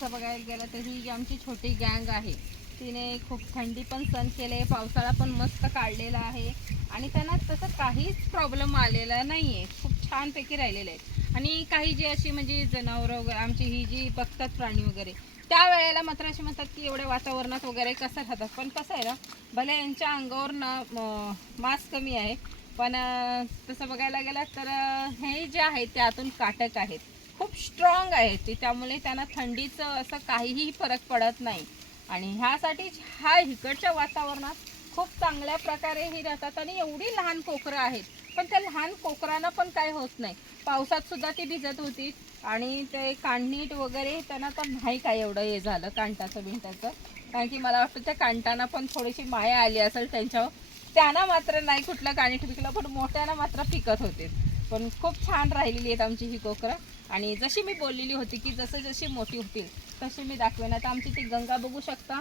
तसं बघायला गेलं तर ही जी आमची छोटी गँग आहे तिने खूप थंडी पण सहन केले पावसाळा पण मस्त काढलेला आहे. आणि त्यांना तसं काहीच प्रॉब्लेम आलेला नाही आहे खूप छानपैकी राहिलेले आहेत. आणि काही जे अशी म्हणजे जनावरं वगैरे आमची ही जी बघतात प्राणी वगैरे त्या वेळेला मात्र असे म्हणतात की एवढ्या वातावरणात वगैरे कसं राहतात. पण कसं आहे ना भले यांच्या अंगावर ना मास्क कमी आहे पण तसं बघायला गेलं तर हे जे आहे त्यातून काटक आहेत. खूप स्ट्रॉंग आहेत ते. त्यामुळे त्यांना थंडीचं असं काहीही फरक पडत नाही. आणि ह्यासाठी हा इकडच्या वातावरणात खूप चांगल्या प्रकारे ही राहतात आणि एवढी लहान कोकरं आहेत. पण त्या लहान कोकरांना पण काय होत नाही. पावसात सुद्धा ती भिजत होती आणि ते कांडणीट वगैरे त्यांना तर नाही काय एवढं हे झालं कांटाचं बिंटाचं. कारण की मला वाटतं त्या कांटांना पण थोडीशी माया आली असेल त्यांच्यावर. त्यांना मात्र नाही कुठलं काणीट पिकलं पण मोठ्यांना मात्र पिकत होते. पण खूप छान राहिलेली आहेत आमची ही कोकरं. आणि जशी मी बोललेली होती की जसं जशी मोठी होतील तशी मी दाखवेन. आता आमची ती गंगा बघू शकता.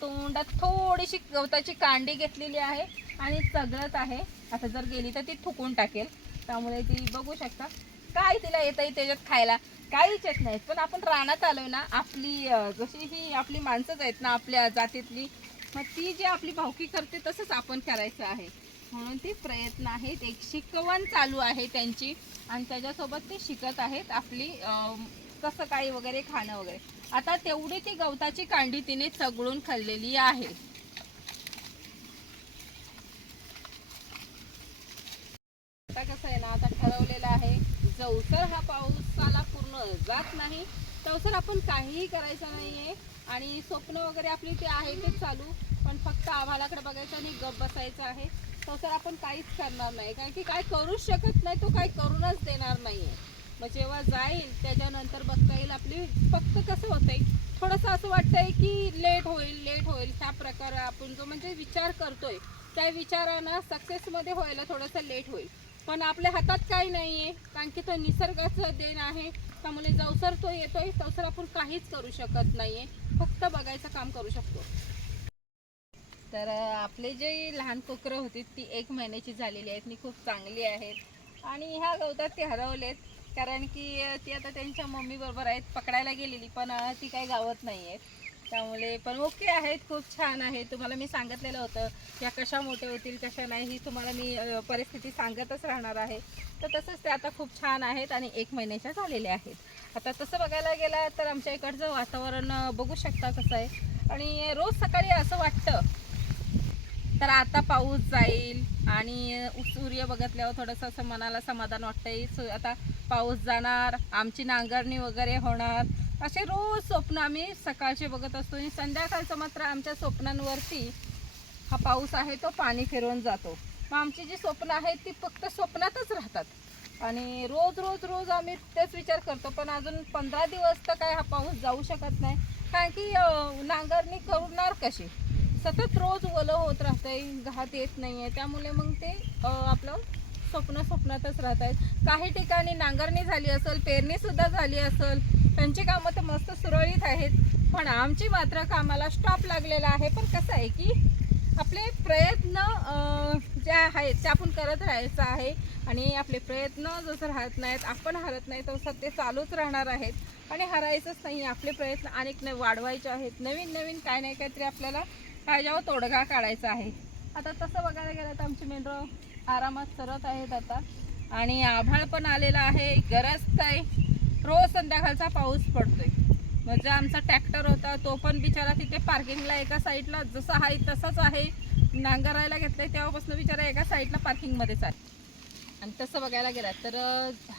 तोंडात थोडीशी गवताची कांडी घेतलेली आहे आणि चगळत आहे. आता जर गेली तर ती थुकून टाकेल. त्यामुळे ती बघू शकता. काय तिला येतंय त्याच्यात खायला? काहीच येत नाहीत. पण आपण रानात आलो ना आपली जशी ही आपली माणसंच आहेत ना आपल्या जातीतली मग ती जी आपली भावकी करते तसंच आपण करायचं आहे. म्हणून ती प्रयत्न आहेत. एक शिकवण चालू आहे त्यांची आणि त्याच्यासोबत ते शिकत आहेत आपली कसं काही वगैरे खाणं वगैरे. आता तेवढी ती गवताची कांडी तिने चगळून खाल्लेली आहे. आता कसं आहे ना आता ठरवलेलं आहे जवसर हा पावसाला पूर्ण जात नाही. तवसर आपण काहीही करायचं नाहीये आणि स्वप्न वगैरे आपली ते आहे ते चालू. पण फक्त आम्हालाकडे बघायचं आणि गप बसायचं आहे. तसं आपण काहीच करणार नाही. कारण की काय करूच शकत नाही तो काही करूनच देणार नाहीये. मग जेव्हा जाईल त्याच्यानंतर बघता येईल. आपली फक्त कसं होतंय थोडंसं असं वाटतंय की लेट होईल लेट होईल. ह्या प्रकारे आपण जो म्हणजे विचार करतोय त्या विचारानं सक्सेसमध्ये व्हायला थोडंसं लेट होईल. पण आपल्या हातात काही नाही आहे कारण की तो निसर्गाचं देण आहे. त्यामुळे जवसर तो येतोय तवसर आपण काहीच करू शकत नाही आहे फक्त बघायचं काम करू शकतो. तर आपले जे लहान कोकरं होती ती एक महिन्याची झालेली आहेत. आणि खूप चांगली आहेत. आणि ह्या गवतात ते हरवलेत कारण की ती आता त्यांच्या मम्मीबरोबर आहेत. पकडायला गेलेली पण ती काही गावत नाही आहेत. त्यामुळे पण ओके आहेत. खूप छान आहे. तुम्हाला मी सांगितलेलं होतं. या कशा मोठ्या होतील कशा नाही ही तुम्हाला मी परिस्थिती सांगतच राहणार आहे. तर तसंच ते आता खूप छान आहेत आणि एक महिन्याच्या झालेल्या आहेत. आता तसं बघायला गेला तर आमच्या इकडचं वातावरण बघू शकता कसं आहे. आणि रोज सकाळी असं वाटतं तर आता पाऊस जाईल आणि सूर्य बघितल्यावर थोडंसं असं मनाला समाधान वाटतंय. आता पाऊस जाणार आमची नांगरणी वगैरे होणार. असे रोज स्वप्न आम्ही सकाळचे बघत असतो आणि संध्याकाळचं मात्र आमच्या स्वप्नांवरती हा पाऊस आहे तो पाणी फिरवून जातो. मग आमची जी स्वप्न आहेत ती फक्त स्वप्नातच राहतात. आणि रोज रोज रोज आम्ही तेच विचार करतो पण अजून पंधरा दिवस तर काय हा पाऊस जाऊ शकत नाही. कारण की नांगरणी करणार कशी? सतत रोज ओलं होत राहतंय घात येत नाही आहे त्यामुळे मग ते आपलं स्वप्न स्वप्नातच राहत आहेत काही ठिकाणी नांगरणी झाली असेल पेरणीसुद्धा झाली असेल त्यांची कामं तर मस्त सुरळीत आहेत. पण आमची मात्र कामाला स्टॉप लागलेला आहे. पण कसं आहे की आपले प्रयत्न जे आहेत ते आपण करत राहायचं आहे आणि आपले प्रयत्न जसं राहत नाहीत आपण हरत नाही तसं ते चालूच राहणार आहेत. आणि हरायचंच नाही. आपले प्रयत्न अनेक न वाढवायचे आहेत. नवीन नवीन काय नाही काहीतरी आपल्याला काळजावर तोडगा काढायचा आहे. आता तसं बघायला गेलं तर आमची मेंढरं आरामात सरत आहेत आता. आणि आभाळ पण आलेला आहे. गरजत आहे रोज संध्याकाळचा पाऊस पडतोय. म्हणजे आमचा ट्रॅक्टर होता तो पण बिचारा तिथे पार्किंगला एका साईडला जसा आहे तसाच आहे. नांगरायला घेतलंय तेव्हापासून बिचारा एका साईडला पार्किंगमध्येच आहे. आणि तसं बघायला गेला तर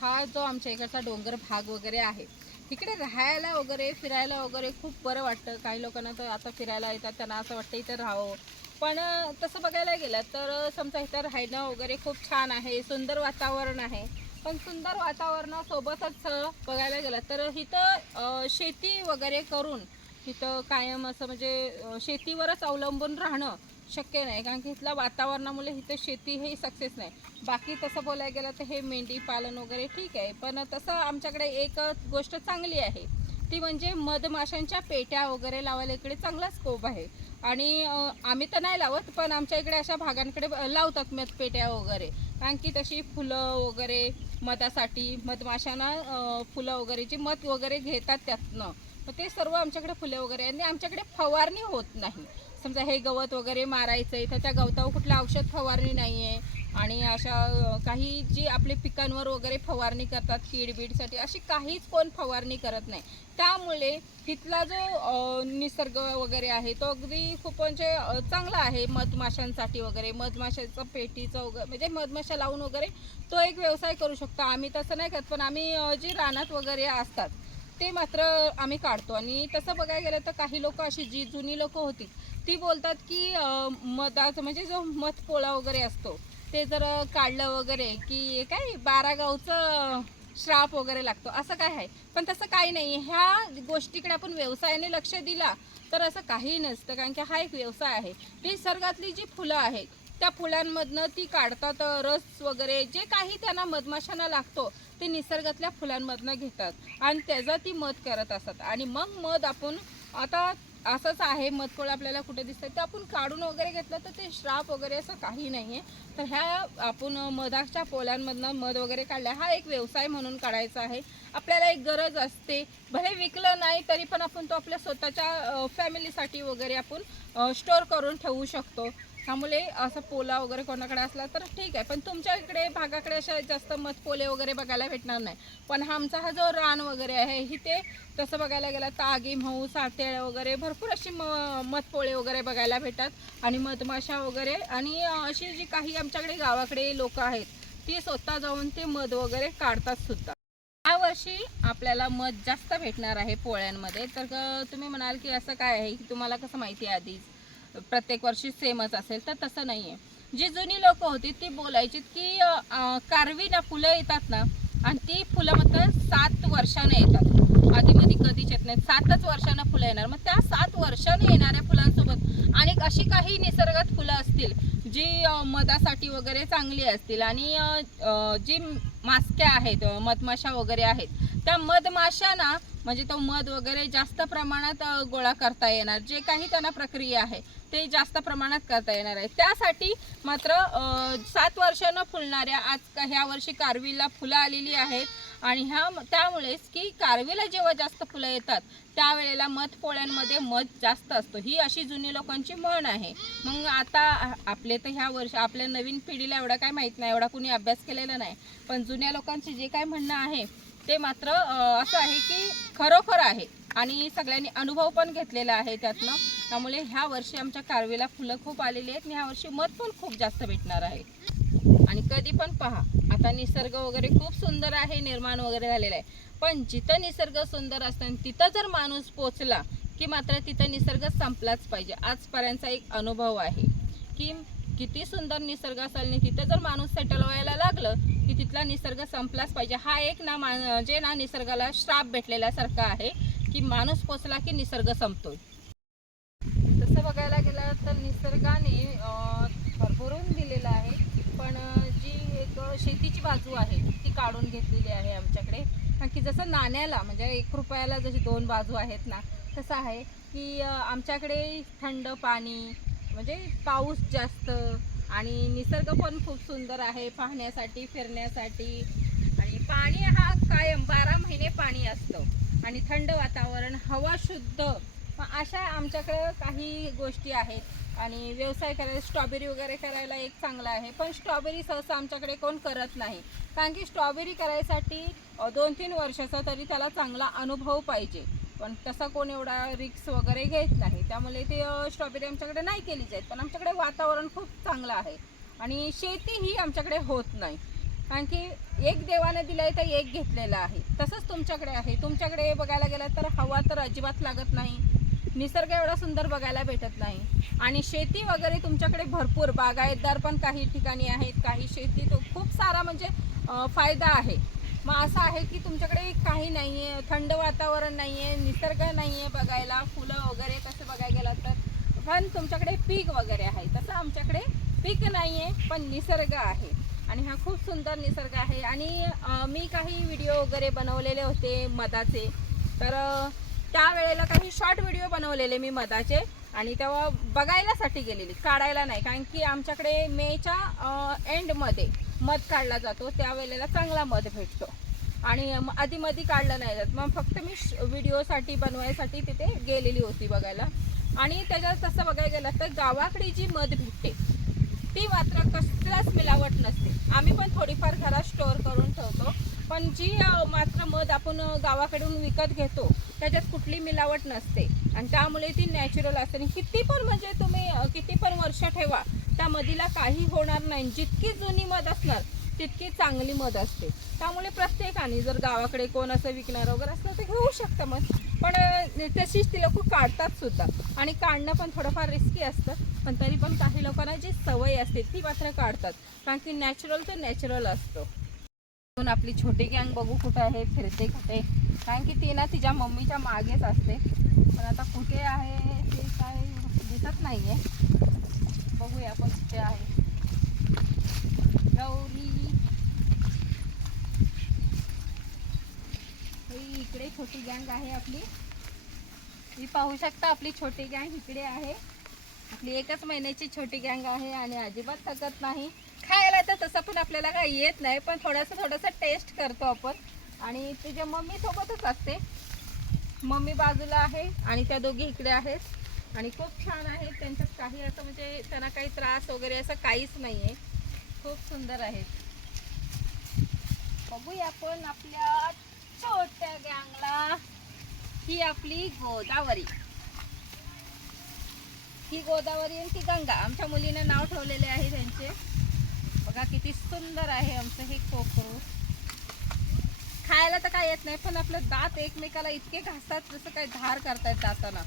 हा जो आमच्या इकडचा डोंगर भाग वगैरे आहे तिकडे राहायला वगैरे फिरायला वगैरे खूप बरं वाटतं. काही लोकांना तर आता फिरायला येतात त्यांना असं वाटतं इथं राहावं. पण तसं बघायला गेलं तर समजा इथं राहणं वगैरे खूप छान आहे सुंदर वातावरण आहे. पण सुंदर वातावरणासोबतच बघायला गेलं तर इथं शेती वगैरे करून इथं कायम असं म्हणजे शेतीवरच अवलंबून राहणं शक्य नाही कारण की इथल्या वातावरणामुळे इथं शेती हे सक्सेस नाही. बाकी तसं बोलायला गेलं तर हे मेंढी पालन वगैरे ठीक आहे पण तसं आमच्याकडे एक गोष्ट चांगली आहे. ती म्हणजे मधमाशांच्या पेट्या वगैरे लावायला इकडे चांगला स्कोप आहे. आणि आम्ही तर नाही लावत पण आमच्या इकडे अशा भागांकडे लावतात मध पेट्या वगैरे. कारण की तशी फुलं वगैरे मधासाठी मधमाशांना फुलं वगैरे जी मध वगैरे घेतात त्यातनं. मग ते सर्व आमच्याकडे फुले वगैरे आणि आमच्याकडे फवारणी होत नाही. समजा हे गवत वगैरे मारायचं आहे तर त्या गवतावर कुठलं औषध फवारणी नाही आहे आणि अशा काही जी आपले पिकांवर वगैरे फवारणी करतात कीड बीडसाठी अशी काहीच कोण फवारणी करत नाही. त्यामुळे तिथला जो निसर्ग वगैरे आहे तो अगदी खूप म्हणजे चांगला आहे. मधमाशांसाठी वगैरे मधमाशाचं पेटीचं वगैरे म्हणजे मधमाशा लावून वगैरे तो एक व्यवसाय करू शकतो. आम्ही तसं नाही करत पण आम्ही जी रानात वगैरे असतात ते मात्र आम्ही काढतो. आणि तसं बघायला गेलं तर काही लोक अशी जी जुनी लोक होती ती बोलतात की मधाचं म्हणजे जो मध पोळा वगैरे असतो ते जर काढलं वगैरे की काय बारा गावचं श्राप वगैरे लागतो असं काय आहे? पण तसं काही नाही. ह्या गोष्टीकडे आपण व्यवसायाने लक्ष दिला तर असं काही नसतं. कारण की हा एक व्यवसाय आहे. निसर्गातली जी फुलं आहेत त्या फुलांमधनं ती काढतात रस वगैरे जे काही त्यांना मधमाशांना लागतो ते निसर्गातल्या फुलांमधनं घेतात. आणि त्याचा ती मध करत असतात. आणि मग मध आपण आता असंच आहे मधकोळ आपल्याला कुठे दिसतं ते आपण काढून वगैरे घेतलं तर ते श्राप वगैरे असं काही नाही आहे तर ह्या आपण मधाच्या पोल्यांमधनं मध वगैरे काढल्या हा एक व्यवसाय म्हणून काढायचा आहे. आपल्याला एक गरज असते. भले विकलं नाही तरी पण आपण तो आपल्या स्वतःच्या फॅमिलीसाठी वगैरे आपण स्टोअर करून ठेवू शकतो. त्यामुळे असं पोला वगैरे कोणाकडे असला तर ठीक आहे. पण तुमच्या इकडे भागाकडे अशा जास्त मधपोले वगैरे बघायला भेटणार नाही. पण आमचा हा जो रान वगैरे आहे इथे तसं बघायला गेलं तागी मऊ सातेळ वगैरे भरपूर अशी म मधपोळे वगैरे बघायला भेटतात. आणि मधमाशा वगैरे आणि अशी जी काही आमच्याकडे गावाकडे लोक आहेत ती स्वतः जाऊन ते मध वगैरे काढतात सुद्धा. या वर्षी आपल्याला मध जास्त भेटणार आहे पोळ्यांमध्ये. तर तुम्ही म्हणाल की असं काय आहे की तुम्हाला कसं माहिती आहे आधीच? प्रत्येक वर्षी सेमच असेल तर तसं नाही आहे जी जुनी लोक होती ती बोलायची की कारवी ना फुलं येतात ना आणि ती फुलं मात्र सात वर्षाने येतात. आधीमध्ये कधीच येत नाहीत. सातच वर्षानं फुलं येणार. मग त्या सात वर्षाने येणाऱ्या फुलांसोबत आणि अशी काही निसर्गात फुलं असतील जी मधासाठी वगैरे चांगली असतील आणि जी मास्क्या आहेत मधमाशा वगैरे आहेत त्या मधमाशांना म्हणजे तो मध वगैरे जास्त प्रमाणात गोळा करता येणार जे काही त्यांना प्रक्रिया आहे ते जास्त प्रमाणात करता येणार आहे. त्यासाठी मात्र सात वर्षानं फुलणाऱ्या आज का- ह्या वर्षी कारवीला फुलं आलेली आहेत. आणि ह्या त्यामुळेच की कारवीला जेव्हा जास्त फुलं येतात त्यावेळेला मध पोळ्यांमध्ये मध जास्त असतो. ही अशी जुनी लोकांची म्हण आहे. मग आता आपले तर ह्या वर्ष आपल्या नवीन पिढीला एवढा काय माहीत नाही एवढा कुणी अभ्यास केलेला नाही. पण जुन्या लोकांचे जे काय म्हणणं आहे ते मात्र असं आहे की खरोखर आहे. आणि सगळ्यांनी अनुभव पण घेतलेला आहे त्यातनं. त्यामुळे ह्या वर्षी आमच्या कारवेला फुलं खूप आलेली आहेत आणि ह्या वर्षी मध पण खूप जास्त भेटणार आहे. आणि कधी पण पहा आता निसर्ग वगैरे खूप सुंदर आहे निर्माण वगैरे झालेला आहे. पण जिथं निसर्ग सुंदर असतं आणि तिथं जर माणूस पोचला की मात्र तिथं निसर्ग संपलाच पाहिजे. आजपर्यंतचा एक अनुभव आहे की किती सुंदर निसर्ग असेल आणि तिथं जर माणूस सेटल व्हायला लागलं की तिथला निसर्ग संपलाच पाहिजे. हा एक ना मा जे ना निसर्गाला श्राप भेटलेल्यासारखा आहे की माणूस पोचला की निसर्ग संपतोय. बघायला गेलं तर निसर्गाने भरभरून दिलेलं आहे. पण जी एक शेतीची बाजू आहे ती काढून घेतलेली आहे आमच्याकडे. कारण की जसं नाण्याला म्हणजे एक रुपयाला जशी दोन बाजू आहेत ना तसं आहे की आमच्याकडे थंड पाणी म्हणजे पाऊस जास्त आणि निसर्ग पण खूप सुंदर आहे पाहण्यासाठी फिरण्यासाठी. आणि पाणी हा कायम बारा महिने पाणी असतं. आणि थंड वातावरण हवा शुद्ध मग अशा आमच्याकडं काही गोष्टी आहेत. आणि व्यवसाय करायला स्ट्रॉबेरी वगैरे करायला एक चांगला आहे. पण स्ट्रॉबेरी सहसा आमच्याकडे कोण करत नाही. कारण की स्ट्रॉबेरी करायसाठी दोन तीन वर्षाचा तरी त्याला चांगला अनुभव पाहिजे. पण तसा कोण एवढा रिक्स वगैरे घेत नाही. त्यामुळे ते स्ट्रॉबेरी आमच्याकडे नाही केली जात. पण आमच्याकडे वातावरण खूप चांगलं आहे. आणि शेती ही आमच्याकडे होत नाही. कारण की एक देवाने दिलं तर एक घेतलेलं आहे. तसंच तुमच्याकडे आहे. तुमच्याकडे बघायला गेलं तर हवा तर अजिबात लागत नाही. निसर्ग एवढा सुंदर बघायला भेटत नाही. आणि शेती वगैरे तुमच्याकडे भरपूर बागायतदार पण काही ठिकाणी आहेत काही शेती तो खूप सारा म्हणजे फायदा आहे. मग असं आहे की तुमच्याकडे काही नाही आहे थंड वातावरण नाही आहे निसर्ग नाही आहे बघायला फुलं वगैरे कसं बघायला गेलं तर. पण तुमच्याकडे पीक वगैरे आहे तसं आमच्याकडे पीक नाही आहे पण निसर्ग आहे. आणि हा खूप सुंदर निसर्ग आहे. आणि मी काही व्हिडिओ वगैरे बनवलेले होते मधाचे. तर त्यावेळेला काही शॉर्ट व्हिडिओ बनवलेले मी मधाचे आणि तेव्हा बघायलासाठी गेलेली काढायला नाही. कारण की आमच्याकडे मेच्या एंडमध्ये मध काढला जातो त्यावेळेला चांगला मध भेटतो. आणि आधी मधी काढलं नाही जात. मग फक्त मी व्हिडिओसाठी बनवायसाठी तिथे गेलेली होती बघायला. आणि त्याच्यात तसं बघायला गेलं तर गावाकडे जी मध भेटते ती मात्र कसलाच मिलावट नसते. आम्ही पण थोडीफार घरात स्टोअर करून ठेवतो. पण जी मात्र मध आपण गावाकडून विकत घेतो त्याच्यात कुठली मिलावट नसते. आणि त्यामुळे ती नॅचरल असते. आणि किती पण म्हणजे तुम्ही किती पण वर्ष ठेवा त्या मधीला काही होणार नाही. जितकी जुनी मध असणार तितकी चांगली मध असते. त्यामुळे प्रत्येकाने जर गावाकडे कोण असं विकणार वगैरे असलं तर घेऊ शकतं मग. पण तशीच ती लोक काढतात सुद्धा. आणि काढणं पण थोडंफार रिस्की असतं. पण तरी पण काही लोकांना जी सवय असते ती मात्र काढतात. कारण की नॅचरल तर नॅचरल असतं. म्हणून आपली छोटी गँग बघू कुठे आहे फिरते कुठे. कारण की ती ना तिच्या मम्मीच्या मागेच असते. पण आता कुठे आहे ते काय दिसत नाही आहे बघूया आपण कुठे आहे. गौरी. ही इकडे छोटी गँग आहे आपली. ही पाहू शकता आपली छोटी गँग इकडे आहे. आपली एकच महिन्याची छोटी गँग आहे आणि अजिबात थकत नाही. खायला तर तसं पण आपल्याला काही येत नाही पण थोडासा थोडंसं टेस्ट करतो आपण. आणि तुझ्या मम्मी सोबतच असते. मम्मी बाजूला आहे आणि त्या दोघी इकडे आहेत. आणि खूप छान आहेत त्यांच्यात काही असं म्हणजे त्यांना काही त्रास वगैरे असं काहीच नाही आहे खूप सुंदर आहेत. बघूया आपण आपल्या छोट्या गँगला. ही आपली गोदावरी. ही गोदावरी आणि ती गंगा. आमच्या मुलीनं नाव ठेवलेले आहे त्यांचे. बघा किती सुंदर आहे आमचं हे कोकरू. खायला तर काय येत नाही पण आपलं दात एकमेकाला इतके घासतात जसं काय धार करतायत दाताना.